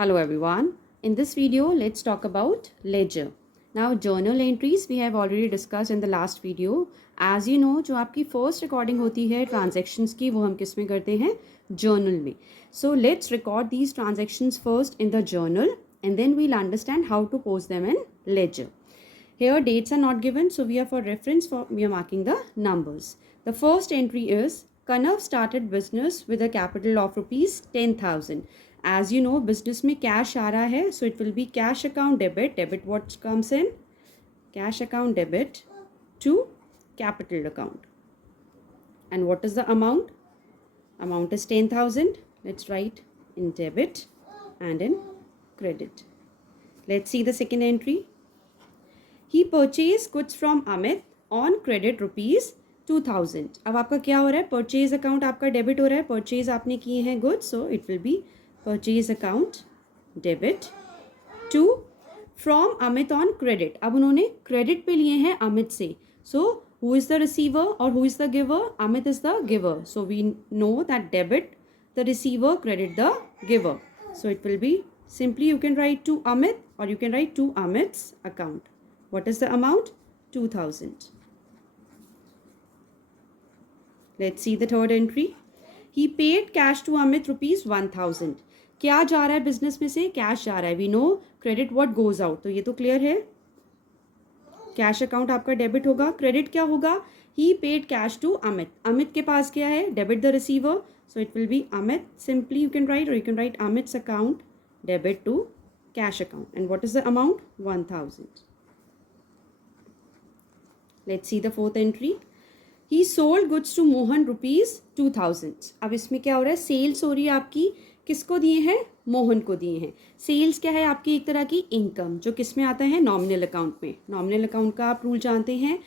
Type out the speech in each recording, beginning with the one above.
Hello everyone. In this video, let's talk about ledger. Now journal entries we have already discussed in the last video. As you know, जो आपकी first recording होती है transactions की वो हम किस में करते हैं journal में. So let's record these transactions first in the journal and then we'll understand how to post them in ledger. Here dates are not given, so we are for reference we are marking the numbers. The first entry is Kanav started business with a capital of rupees 10,000. As you know, business में cash आ रहा है, so it will be cash account debit. Debit what comes in? Cash account debit to capital account. And what is the amount? Amount is 10,000. Let's write in debit and in credit. Let's see the second entry. He purchased goods from Amit on credit rupees 2000. अब आपका क्या हो रहा है? Purchase account आपका debit हो रहा है. Purchase आपने किए हैं goods, so it will be purchase account debit to from Amit on credit. अब उन्होंने credit पे लिए हैं Amit से. So who is the receiver or who is the giver? Amit is the giver. So we know that debit the receiver, credit the giver. So it will be simply you can write to Amit or you can write to Amit's account. What is the amount? 2000. Let's see the third entry. He paid cash to Amit rupees 1000. क्या जा रहा है business में से? Cash जा रहा है. We know credit what goes out, तो ये तो क्लियर है. कैश अकाउंट आपका डेबिट होगा. क्रेडिट क्या होगा? He paid cash to Amit. Amit के पास क्या है? Debit the receiver, so it will be Amit. Simply you can write or you can write Amit's account debit to cash account. And what is the amount? 1000. Let's see the fourth entry. He sold goods to Mohan rupees 2000. अब इसमें क्या हो रहा है? Sales हो रही है आपकी. किसको दिए हैं? मोहन को दिए हैं. सेल्स क्या है? आपकी एक तरह की इनकम जो किस में आता है? नॉमिनल अकाउंट में. नॉमिनल अकाउंट का आप रूल जानते हैं.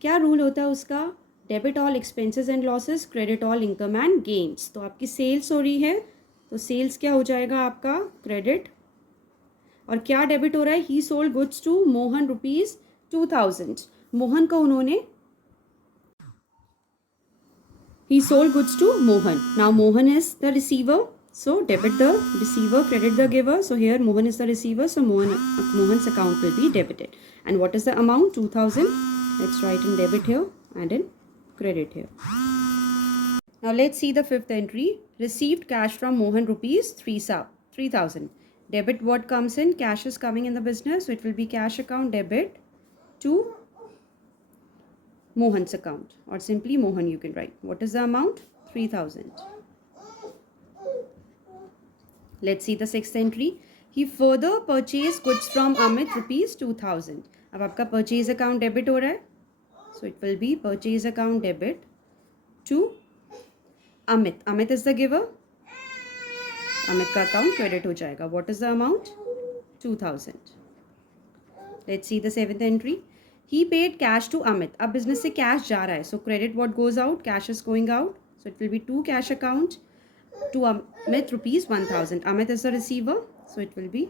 क्या रूल होता है उसका? Debit all expenses and losses, credit all income and gains. तो आपकी सेल्स हो रही है, तो सेल्स क्या हो जाएगा आपका? क्रेडिट. और क्या डेबिट हो रहा है? He sold goods to Mohan rupees 2000. Mohan को उन्होंने he sold goods to Mohan. Now Mohan is the receiver, so debit the receiver, credit the giver. So here Mohan is the receiver, so Mohan's account will be debited. And what is the amount? 2000. Let's write in debit here and in credit here. Now let's see the fifth entry. Received cash from Mohan rupees 3000. Debit what comes in? Cash is coming in the business, so it will be cash account debit to Mohan's account, or simply Mohan you can write. What is the amount? 3000. Let's see the sixth entry. He further purchased goods from Amit rupees 2000. अब आपका purchase account debit हो रहा है, so it will be purchase account debit to Amit. Amit is the giver. Amit का account credit हो जाएगा. What is the amount? 2000. Let's see the seventh entry. He paid cash to Amit. अब business से cash जा रहा है, so credit what goes out? Cash is going out, so it will be to cash account to Amit rupees 1000. Amit is the receiver, so it will be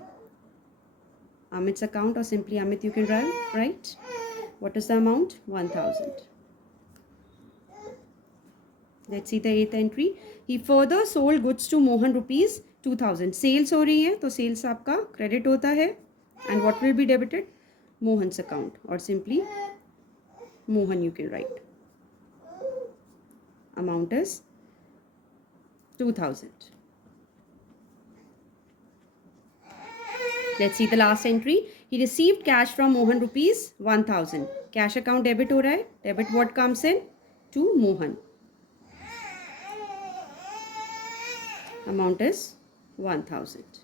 Amit's account or simply Amit you can write. What is the amount? 1000. Let's see the eighth entry. He further sold goods to Mohan rupees 2000. Sales हो रही है, तो sales आपका credit होता है. And what will be debited? Mohan's account, or simply Mohan you can write. Amount is 2000. Let's see the last entry. He received cash from Mohan rupees 1000. Cash account debit हो रहा है. Debit what comes in? To Mohan. Amount is 1000.